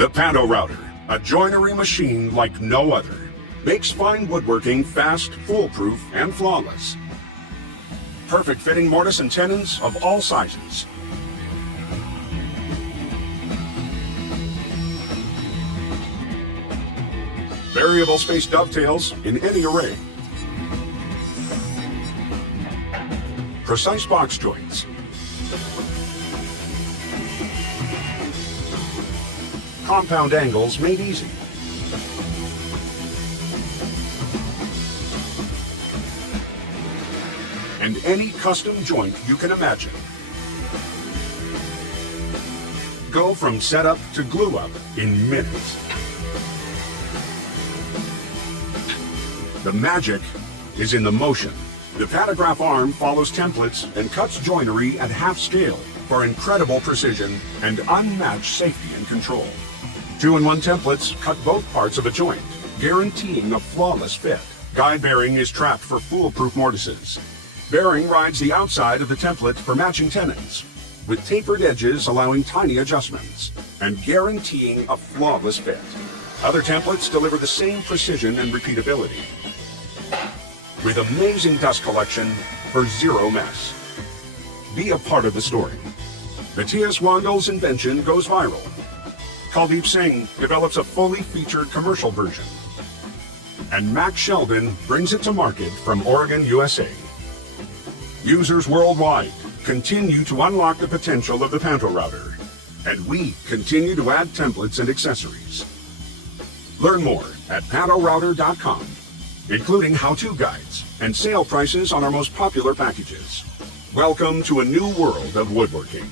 The PantoRouter, a joinery machine like no other, makes fine woodworking fast, foolproof, and flawless. Perfect fitting mortise and tenons of all sizes. Variable space dovetails in any array. Precise box joints. Compound angles made easy. And any custom joint you can imagine. Go from setup to glue up in minutes. The magic is in the motion. The pantograph arm follows templates and cuts joinery at half scale for incredible precision and unmatched safety and control. 2-in-1 templates cut both parts of a joint, guaranteeing a flawless fit. Guide bearing is trapped for foolproof mortises. Bearing rides the outside of the template for matching tenons, with tapered edges allowing tiny adjustments and guaranteeing a flawless fit. Other templates deliver the same precision and repeatability, with amazing dust collection for zero mess. Be a part of the story. Matthias Wandel's invention goes viral. Kuldeep Singh develops a fully featured commercial version. And Max Sheldon brings it to market from Oregon, USA. Users worldwide continue to unlock the potential of the PantoRouter, and we continue to add templates and accessories. Learn more at PantoRouter.com, including how-to guides and sale prices on our most popular packages. Welcome to a new world of woodworking.